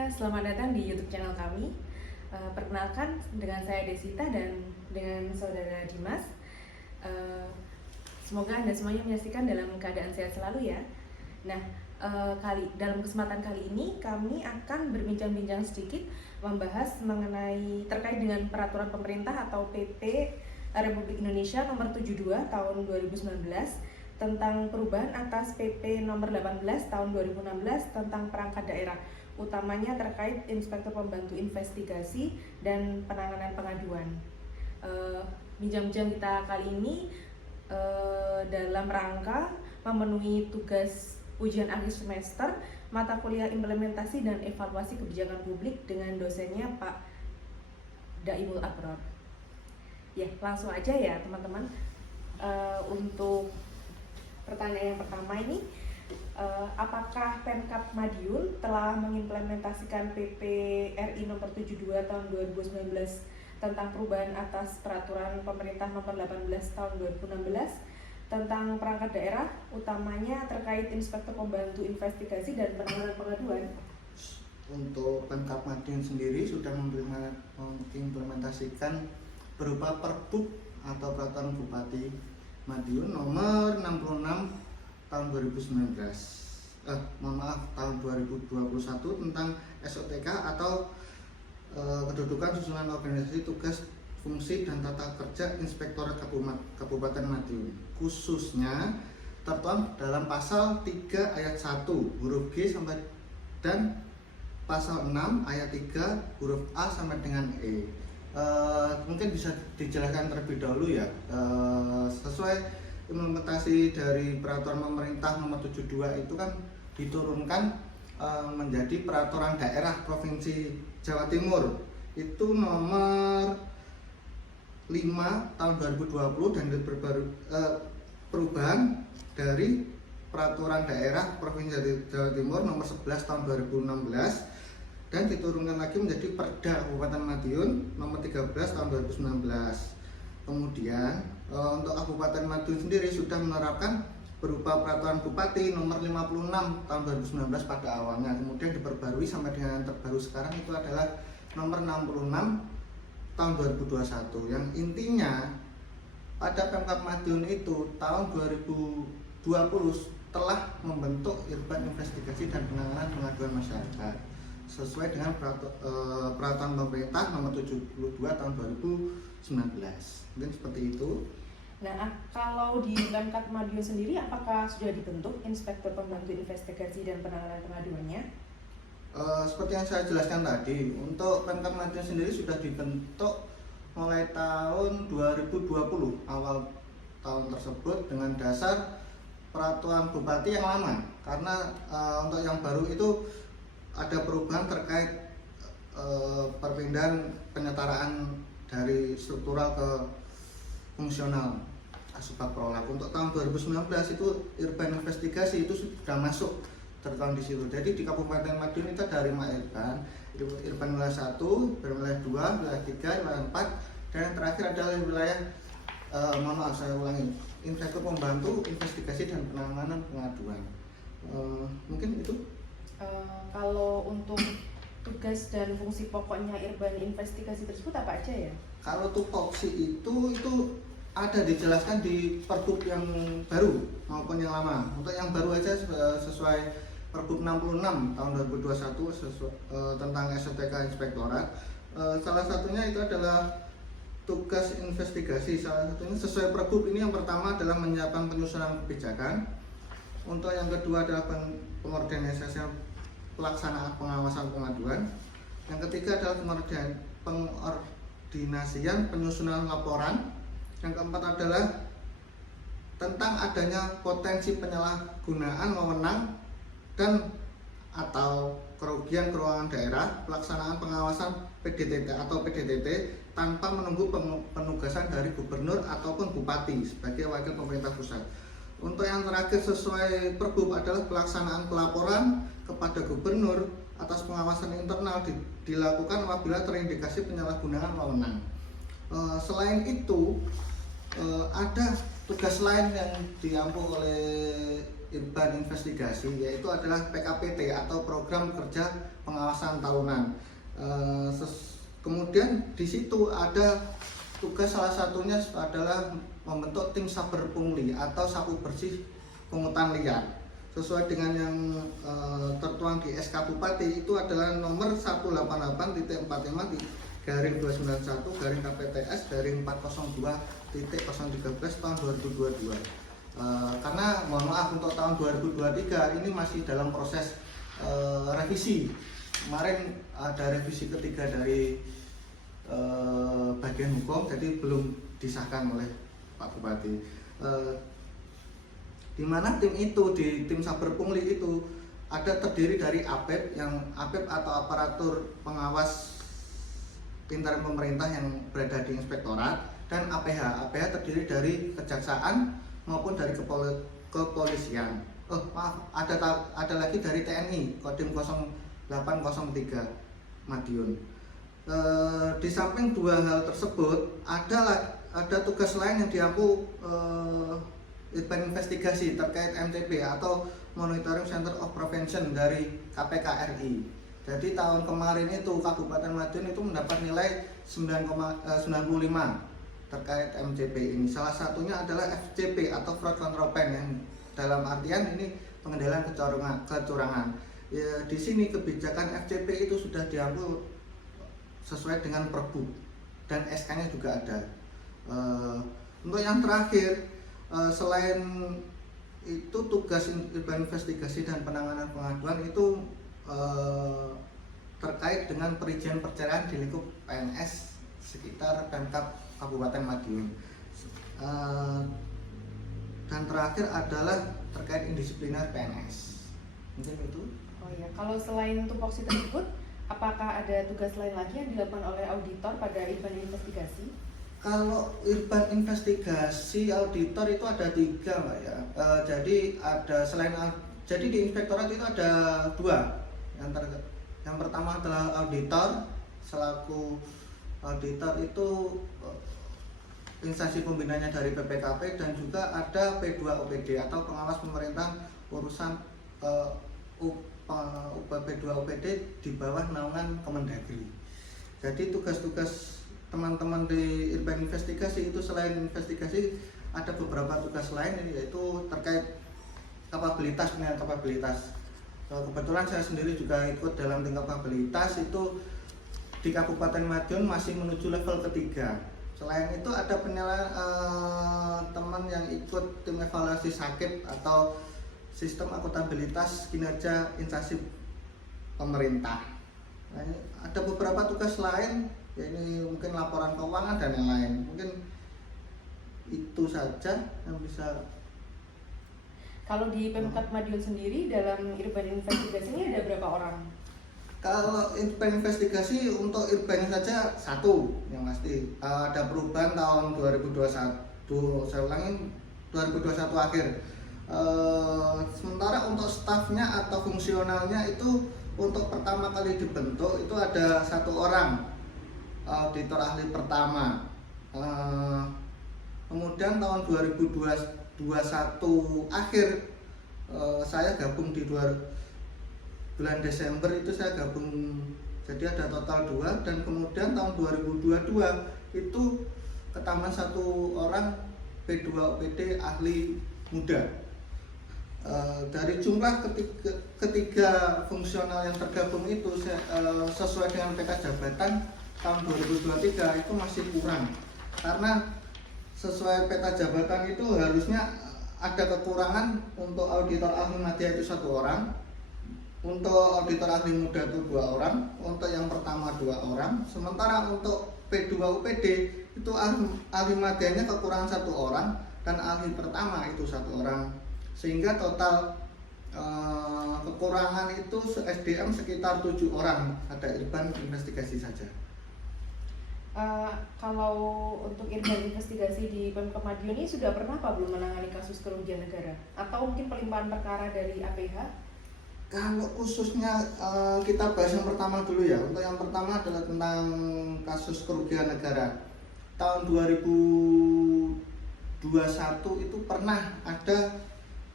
semuanya, selamat datang di YouTube channel kami. Perkenalkan, dengan saya Desita dan dengan saudara Dimas. Semoga Anda semuanya menyaksikan dalam keadaan sehat selalu ya. Nah, dalam kesempatan kali ini kami akan berbincang-bincang sedikit membahas mengenai terkait dengan peraturan pemerintah atau PP Republik Indonesia nomor 72 tahun 2019 tentang perubahan atas PP nomor 18 tahun 2016 tentang perangkat daerah, utamanya terkait Inspektur Pembantu Investigasi dan Penanganan Pengaduan. Bincang-bincang kita kali ini dalam rangka memenuhi tugas ujian akhir semester mata kuliah implementasi dan evaluasi kebijakan publik dengan dosennya Pak Daimul Abror. Ya, langsung aja ya teman-teman. Untuk pertanyaan yang pertama ini, apakah Pemkab Madiun telah mengimplementasikan PP RI nomor 72 tahun 2019 tentang perubahan atas peraturan pemerintah nomor 18 tahun 2016 tentang perangkat daerah, utamanya terkait Inspektur Pembantu Investigasi dan Penanganan Pengaduan? Untuk Pemkab Madiun sendiri sudah mengimplementasikan berupa Perbup atau Peraturan Bupati Madiun nomor 66 tahun 2019 tahun 2021 tentang SOTK atau kedudukan susunan organisasi tugas fungsi dan tata kerja Inspektorat Kabupaten Madiun, khususnya tertuang dalam pasal 3 ayat 1 huruf G sampai dan pasal 6 ayat 3 huruf A sampai dengan E. Mungkin bisa dijelaskan terlebih dahulu ya, sesuai implementasi dari peraturan pemerintah nomor 72 itu kan diturunkan menjadi peraturan daerah Provinsi Jawa Timur itu nomor 5 tahun 2020 dan perubahan dari peraturan daerah Provinsi Jawa Timur nomor 11 tahun 2016 dan diturunkan lagi menjadi Perda Kabupaten Madiun nomor 13 tahun 2019. Kemudian untuk Kabupaten Madiun sendiri sudah menerapkan berupa peraturan Bupati nomor 56 tahun 2019 pada awalnya, kemudian diperbarui sampai dengan yang terbaru sekarang itu adalah nomor 66 tahun 2021 yang intinya pada Pemkab Madiun itu tahun 2020 telah membentuk Irban Investigasi dan Penanganan Pengaduan Masyarakat sesuai dengan peraturan pemerintah nomor 72 tahun 2019. Mungkin seperti itu. Nah, kalau di Pemkab Madiun sendiri apakah sudah dibentuk Inspektur Pembantu Investigasi dan Penanganan Pengaduannya? Seperti yang saya jelaskan tadi, untuk Pemkab Madiun sendiri sudah dibentuk mulai tahun 2020 awal tahun tersebut dengan dasar peraturan bupati yang lama, karena untuk yang baru itu ada perubahan terkait perpindahan penyetaraan dari struktural ke fungsional Asubag Prolab. Untuk tahun 2019 itu Irban Investigasi itu sudah masuk tertuang di situ. Jadi di Kabupaten Madiun itu dari Irban wilayah 1, wilayah 2, wilayah 3, wilayah 4, dan yang terakhir adalah wilayah saya ulangi, Inspektur Pembantu Investigasi dan Penanganan Pengaduan. Mungkin itu. Kalau untuk tugas dan fungsi pokoknya Irban Investigasi tersebut apa aja ya? Kalau tupoksi itu ada dijelaskan di Perbup yang baru maupun yang lama. Untuk yang baru aja sesuai Perbup 66 tahun 2021 tentang SOTK Inspektorat, salah satunya itu adalah tugas investigasi. Salah satunya sesuai Perbup ini, yang pertama adalah menyiapkan penyusunan kebijakan. Untuk yang kedua adalah pengorganisasian pelaksanaan pengawasan pengaduan. Yang ketiga adalah pengordinasian penyusunan laporan. Yang keempat adalah tentang adanya potensi penyalahgunaan wewenang dan atau kerugian keuangan daerah, pelaksanaan pengawasan PDTT atau PDTT tanpa menunggu penugasan dari gubernur ataupun bupati sebagai wakil pemerintah pusat. Untuk yang terakhir sesuai Perbup adalah pelaksanaan pelaporan kepada gubernur atas pengawasan internal dilakukan apabila terindikasi penyalahgunaan wewenang. Selain itu ada tugas lain yang diampu oleh Irban Investigasi yaitu adalah PKPT atau Program Kerja Pengawasan Tahunan. Kemudian di situ ada tugas salah satunya adalah membentuk tim saber pungli atau sapu bersih pungutan liar. Sesuai dengan yang tertuang di SK Bupati itu adalah nomor 188.451-KPTS-402.013 tahun 2022. Karena mohon maaf untuk tahun 2023 ini masih dalam proses revisi. Kemarin ada revisi ketiga dari bagian hukum, jadi belum disahkan oleh Pak Bupati. Di mana tim itu, di tim saber pungli itu ada terdiri dari APEP, yang APEP atau aparatur pengawas pintaran pemerintah yang berada di inspektorat, dan APH. APH terdiri dari kejaksaan maupun dari kepolisian. Ada lagi dari TNI, Kodim 0803 Madiun. Di samping dua hal tersebut ada tugas lain yang diampu Irban Investigasi terkait MCP atau Monitoring Center of Prevention dari KPK RI. Jadi tahun kemarin itu Kabupaten Madiun itu mendapat nilai 9,95 terkait MCP ini. Salah satunya adalah FCP atau Fraud Control Plan, yang dalam artian ini pengendalian kecurangan. Ya, di sini kebijakan FCP itu sudah diambil sesuai dengan Perbu dan SK-nya juga ada. Untuk yang terakhir, selain itu tugas Irban Investigasi dan penanganan pengaduan itu terkait dengan perizinan perceraian di lingkup PNS sekitar Pemkab Kabupaten Madiun. Dan terakhir adalah terkait indisipliner PNS. Mungkin itu. Oh ya, kalau selain tupoksi tersebut, apakah ada tugas lain lagi yang dilakukan oleh auditor pada Irban Investigasi? Kalau Irban Investigasi auditor itu ada 3, Mbak ya. Jadi ada jadi di inspektorat itu ada 2. Yang pertama adalah auditor. Selaku auditor itu instansi pembinanya dari PPKP, dan juga ada P2OPD atau pengawas pemerintah urusan P2OPD di bawah naungan Kemendagri. Jadi tugas-tugas teman-teman di Irban Investigasi itu selain investigasi ada beberapa tugas lain, yaitu terkait kapabilitas, penilaian kapabilitas. Kebetulan saya sendiri juga ikut dalam tim kapabilitas itu di Kabupaten Madiun masih menuju level ketiga. Selain itu ada penilaian teman yang ikut tim evaluasi SAKIP atau sistem akuntabilitas kinerja instansi pemerintah. Nah, ada beberapa tugas lain, ini mungkin laporan keuangan dan yang lain. Mungkin itu saja yang bisa. Kalau di Pemkab Madiun sendiri dalam Irban Investigasi ini ada berapa orang? Kalau Irban Investigasi untuk Irban saja 1 yang pasti. Ada perubahan tahun 2021, saya ulangi 2021 akhir. Sementara untuk stafnya atau fungsionalnya itu untuk pertama kali dibentuk itu ada 1 orang auditor ahli pertama. Kemudian tahun 2021 akhir saya gabung di bulan Desember itu saya gabung, jadi ada total 2. Dan kemudian tahun 2022 itu ketambahan 1 orang P2OPD ahli muda. Dari jumlah ketiga fungsional yang tergabung itu sesuai dengan PK jabatan tahun 2023 itu masih kurang, karena sesuai peta jabatan itu harusnya ada kekurangan. Untuk auditor ahli media itu 1 orang, untuk auditor ahli muda itu 2 orang, untuk yang pertama 2 orang. Sementara untuk P2UPD itu ahli medianya kekurangan 1 orang dan ahli pertama itu 1 orang, sehingga total kekurangan itu SDM sekitar 7 orang. Ada Irban Investigasi saja. Kalau untuk Irban Investigasi di Pemkab Madiun ini sudah pernah apa belum menangani kasus kerugian negara atau mungkin pelimpahan perkara dari APH? Kalau khususnya kita bahas yang pertama dulu ya. Untuk yang pertama adalah tentang kasus kerugian negara. Tahun 2022 21 itu pernah ada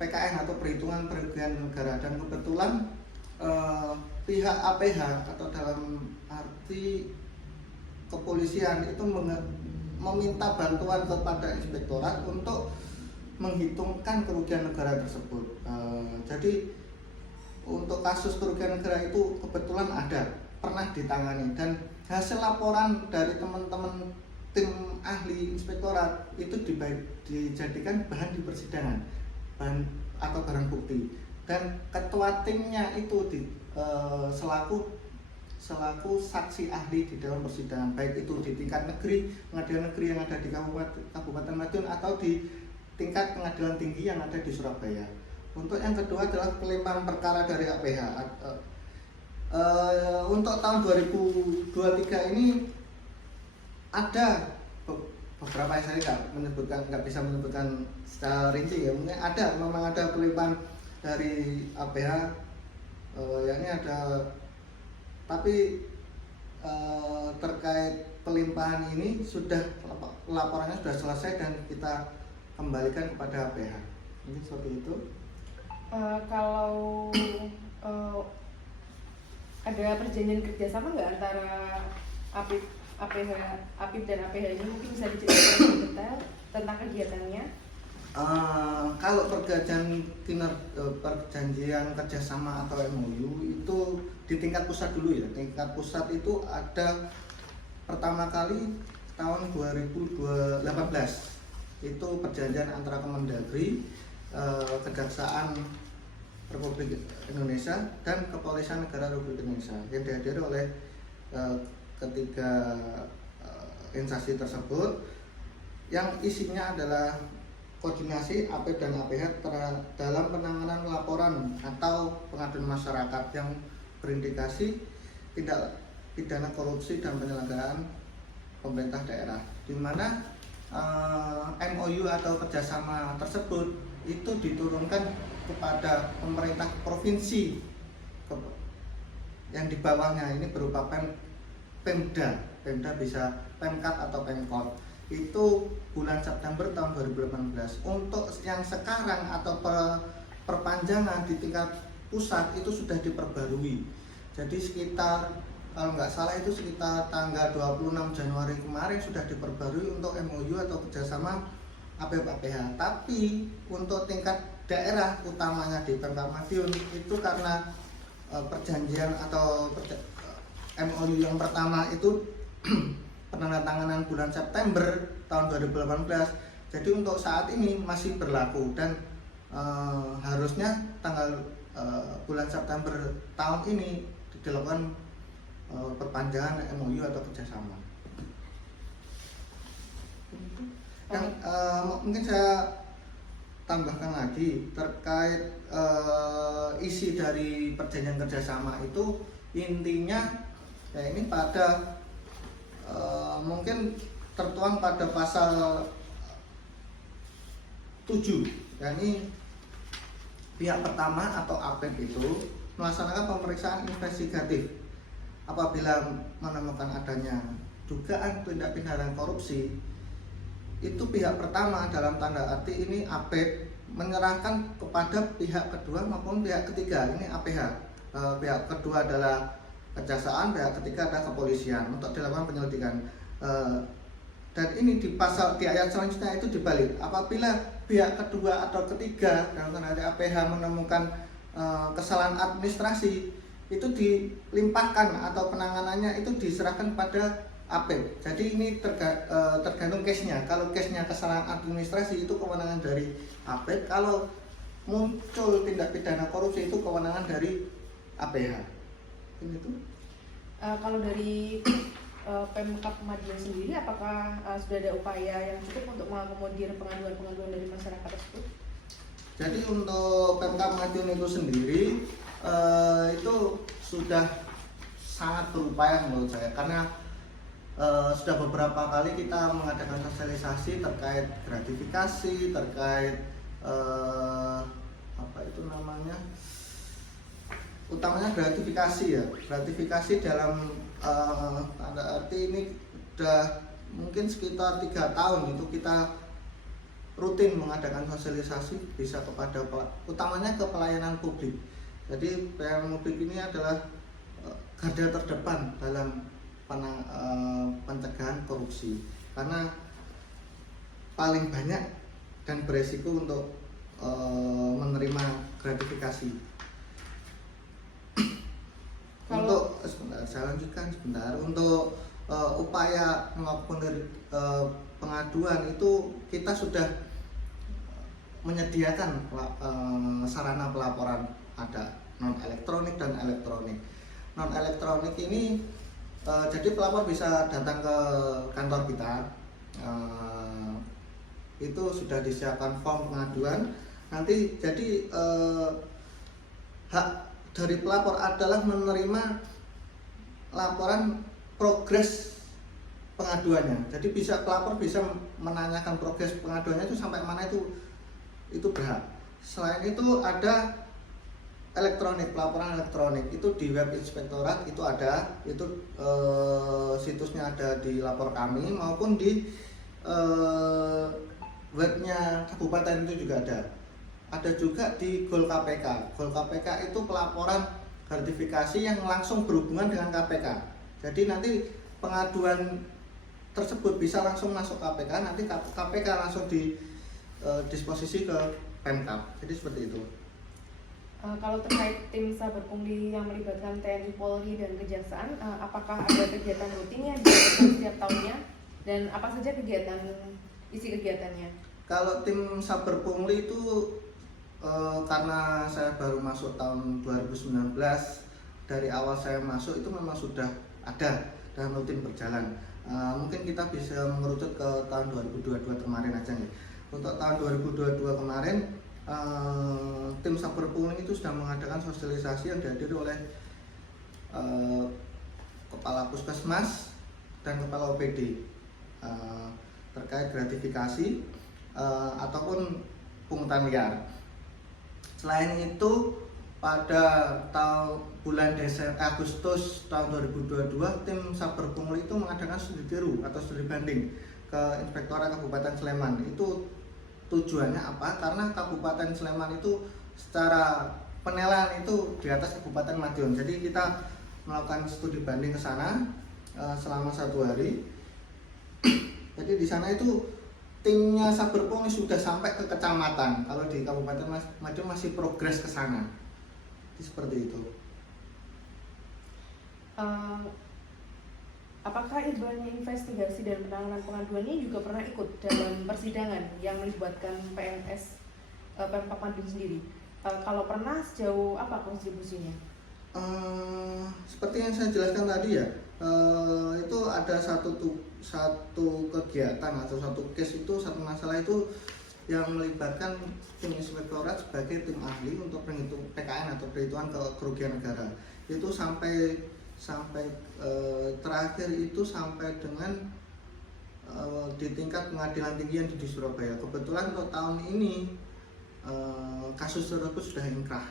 PKN atau perhitungan kerugian negara, dan kebetulan pihak APH atau dalam arti kepolisian itu meminta bantuan kepada inspektorat untuk menghitungkan kerugian negara tersebut. Jadi untuk kasus kerugian negara itu kebetulan pernah ditangani, dan hasil laporan dari teman-teman tim ahli inspektorat itu dijadikan bahan di persidangan, bahan atau barang bukti, dan ketua timnya itu selaku saksi ahli di dalam persidangan, baik itu di tingkat negeri, pengadilan negeri yang ada di Kabupaten Madiun, atau di tingkat pengadilan tinggi yang ada di Surabaya. Untuk yang kedua adalah pelimpahan perkara dari APH. Untuk tahun 2023 ini ada beberapa, yang saya nggak bisa menyebutkan secara rinci ya, mungkin memang ada pelimpahan dari APH, yakni ada, tapi terkait pelimpahan ini laporannya sudah selesai dan kita kembalikan kepada APH. Mungkin seperti itu. Kalau ada perjanjian kerjasama nggak antara APIP dan APH ini, mungkin bisa diceritakan lebih detail tentang kegiatannya? Kalau perjanjian kerjasama atau MOU itu di tingkat pusat dulu ya. Tingkat pusat itu ada pertama kali tahun 2018, itu perjanjian antara Kemendagri, Kejaksaan Republik Indonesia, dan Kepolisian Negara Republik Indonesia, yang dihadiri oleh ketiga instansi tersebut, yang isinya adalah koordinasi APIP dan APH dalam penanganan laporan atau pengaduan masyarakat yang berindikasi tindak pidana korupsi dan penyelenggaraan pemerintah daerah, di mana MOU atau kerjasama tersebut itu diturunkan kepada pemerintah provinsi yang di bawahnya, ini berupa Pemda bisa Pemkat atau Pemkot, itu bulan September tahun 2018. Untuk yang sekarang atau perpanjangan di tingkat pusat itu sudah diperbarui. Jadi sekitar, kalau nggak salah itu sekitar tanggal 26 Januari kemarin sudah diperbarui untuk MOU atau kerjasama APH. Tapi untuk tingkat daerah, utamanya di Pemkab Madiun, itu karena perjanjian atau MOU yang pertama itu penandatanganan bulan September tahun 2018. Jadi untuk saat ini masih berlaku, dan harusnya tanggal bulan September tahun ini dilakukan perpanjangan MOU atau kerjasama. Yang mungkin saya tambahkan lagi terkait isi dari perjanjian kerjasama itu, intinya ya ini pada mungkin tertuang pada pasal 7, yakni pihak pertama atau APIP itu melaksanakan pemeriksaan investigatif apabila menemukan adanya dugaan tindak pidana korupsi. Itu pihak pertama, dalam tanda arti ini APIP, menyerahkan kepada pihak kedua maupun pihak ketiga, ini APH. Pihak kedua adalah Kejaksaan, pihak ketiga adalah Kepolisian, untuk dilakukan penyelidikan. Dan ini di ayat selanjutnya itu dibalik, apabila pihak kedua atau ketiga dalam tanda arti APH menemukan kesalahan administrasi, itu dilimpahkan atau penanganannya itu diserahkan pada APIP. Jadi ini tergantung case-nya. Kalau case-nya kesalahan administrasi itu kewenangan dari APIP, kalau muncul tindak pidana korupsi itu kewenangan dari APH. Itu. Kalau dari Pemkab Madiun sendiri, apakah sudah ada upaya yang cukup untuk mengakomodir pengaduan-pengaduan dari masyarakat tersebut? Jadi untuk Pemkab Madiun itu sendiri itu sudah sangat berupaya menurut saya, karena sudah beberapa kali kita mengadakan sosialisasi terkait gratifikasi, terkait utamanya gratifikasi ya. Gratifikasi dalam tanda arti ini sudah mungkin sekitar 3 tahun itu kita rutin mengadakan sosialisasi bisa kepada utamanya ke pelayanan publik. Jadi pelayanan publik ini adalah garda terdepan dalam pencegahan korupsi, karena paling banyak dan beresiko untuk menerima gratifikasi. Untuk saya lanjutkan sebentar. Untuk upaya maupun pengaduan itu kita sudah menyediakan sarana pelaporan, ada non elektronik dan elektronik. Non elektronik ini jadi pelapor bisa datang ke kantor kita, itu sudah disiapkan form pengaduan. Nanti jadi hak dari pelapor adalah menerima laporan progres pengaduannya. Jadi pelapor bisa menanyakan progres pengaduannya itu sampai mana, itu berhak. Selain itu ada elektronik, pelaporan elektronik itu di web inspektorat itu ada, itu situsnya ada di Lapor Kami maupun di webnya kabupaten itu juga ada. Ada juga di Gol KPK. Gol KPK itu pelaporan gratifikasi yang langsung berhubungan dengan KPK. Jadi nanti pengaduan tersebut bisa langsung masuk KPK, nanti KPK langsung disposisi ke Pemkab. Jadi seperti itu. Kalau terkait tim saber pungli yang melibatkan TNI, Polri, dan Kejaksaan, apakah ada kegiatan rutinnya di setiap tahunnya, dan apa saja isi kegiatannya? Kalau tim saber pungli itu karena saya baru masuk tahun 2019, dari awal saya masuk itu memang sudah ada dan rutin berjalan. Mungkin kita bisa mengerucut ke tahun 2022 kemarin aja nih. Untuk tahun 2022 kemarin tim saber pungli itu sudah mengadakan sosialisasi yang dihadiri oleh kepala puskesmas dan kepala OPD terkait gratifikasi ataupun pungutan liar. Selain itu pada bulan Agustus tahun 2022 tim saber pungli itu mengadakan studi tiru atau studi banding ke Inspektorat Kabupaten Sleman. Itu tujuannya apa? Karena Kabupaten Sleman itu secara penilaian itu di atas Kabupaten Madiun. Jadi kita melakukan studi banding ke sana selama 1 hari. Jadi di sana itu timnya saber pungli sudah sampai ke kecamatan. Kalau di Kabupaten Madiun masih progres ke sana. Seperti itu. Apakah Irjen Investigasi dan Penanganan Pengaduan ini juga pernah ikut dalam persidangan yang melibatkan PNS Pemkab Madiun sendiri? Kalau pernah, sejauh apa kontribusinya? Seperti yang saya jelaskan tadi ya, itu ada satu kegiatan atau satu case itu, satu masalah itu yang melibatkan tim inspektorat sebagai tim ahli untuk penghitung PKN atau perhitungan kerugian negara. Itu sampai terakhir itu sampai dengan di tingkat pengadilan tinggi yang di Surabaya. Kebetulan untuk tahun ini kasus tersebut sudah inkrah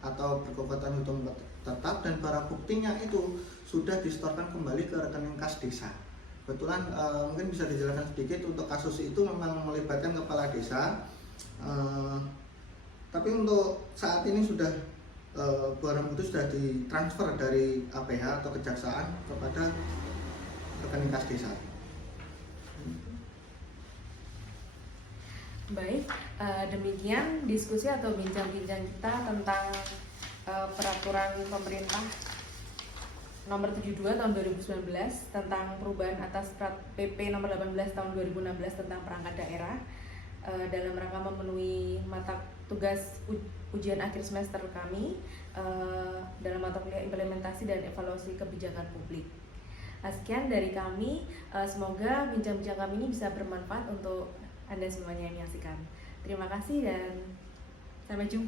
atau berkekuatan hukum tetap, dan barang buktinya itu sudah disetorkan kembali ke rekening kas desa. Kebetulan mungkin bisa dijelaskan sedikit, untuk kasus itu memang melibatkan kepala desa, tapi untuk saat ini sudah barang itu sudah ditransfer dari APH atau Kejaksaan kepada rekening kas desa. Baik, demikian diskusi atau bincang-bincang kita tentang peraturan pemerintah nomor 72 tahun 2019 tentang perubahan atas PP nomor 18 tahun 2016 tentang perangkat daerah dalam rangka memenuhi mata tugas ujian akhir semester kami dalam mata kuliah implementasi dan evaluasi kebijakan publik. Sekian dari kami, semoga bincang-bincang kami ini bisa bermanfaat untuk Anda semuanya yang menyaksikan. Terima kasih dan sampai jumpa.